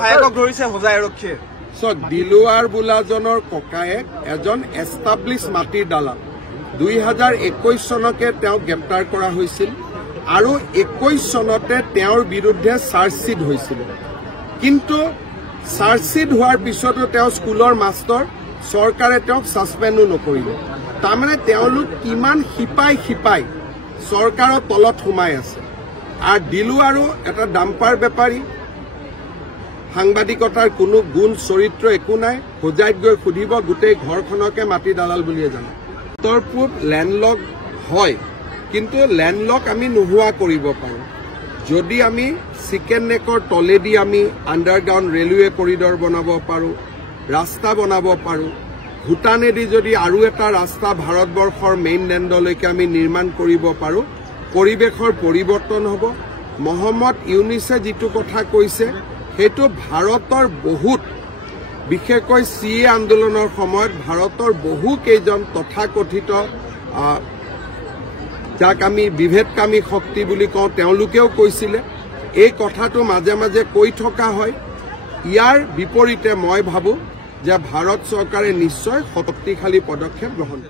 ভায়েকক ধৰিছে হোজাই আৰক্ষীয়ে। দিলুৱাৰ বোলাজনৰ ককায়েক এজন এষ্টাব্লিছ মাটিৰ দালাল। 2021 চনকে তেওঁক গ্ৰেপ্তাৰ কৰা হৈছিল আৰু 21 চনতে তেওঁৰ বিৰুদ্ধে চাৰ্জশ্বিট হৈছিল। কিন্তু চাৰ্জশ্বিট হোৱাৰ পিছতো তেওঁ স্কুলৰ মাষ্টৰ, চৰকাৰে তেওঁক ছাছপেণ্ডো নকৰিলে। তাৰমানে তেওঁলোক কিমান শিপাই চৰকাৰৰ তলত সোমাই আছে। আৰু দিলু আৰু এটা ডাম্পাৰ বেপাৰী, সাংবাদিকতাৰ কোনো গুণ চৰিত্ৰ একো নাই। হোজাইত গৈ সুধিব, গোটেই ঘৰখনকে মাটি দালাল বুলিয়ে জানে। উত্তৰ পূব লেণ্ডলক হয়, কিন্তু লেণ্ডলক আমি নোহোৱা কৰিব পাৰোঁ যদি আমি চিকেন নেকৰ তলেদি আমি আণ্ডাৰগ্ৰাউণ্ড ৰেলৱে কৰিডৰ বনাব পাৰোঁ, ৰাস্তা বনাব পাৰোঁ। ভূটানেদি যদি আৰু এটা ৰাস্তা ভাৰতবৰ্ষৰ মেইন লেণ্ডলৈকে আমি নিৰ্মাণ কৰিব পাৰোঁ, পৰিৱেশৰ পৰিৱৰ্তন হ'ব। মহম্মদ ইউনিছে যিটো কথা কৈছে সেইটো ভাৰতৰ বহুত, বিশেষকৈ CA আন্দোলনৰ সময়ত ভাৰতৰ বহু কেইজন তথাকথিত যাক আমি বিভেদকামী শক্তি বুলি কওঁ, তেওঁলোকেও কৈছিলে। এই কথাটো মাজে মাজে কৈ থকা হয়। ইয়াৰ বিপৰীতে মই ভাবোঁ যে ভাৰত চৰকাৰে নিশ্চয় শক্তিশালী পদক্ষেপ গ্ৰহণ কৰে।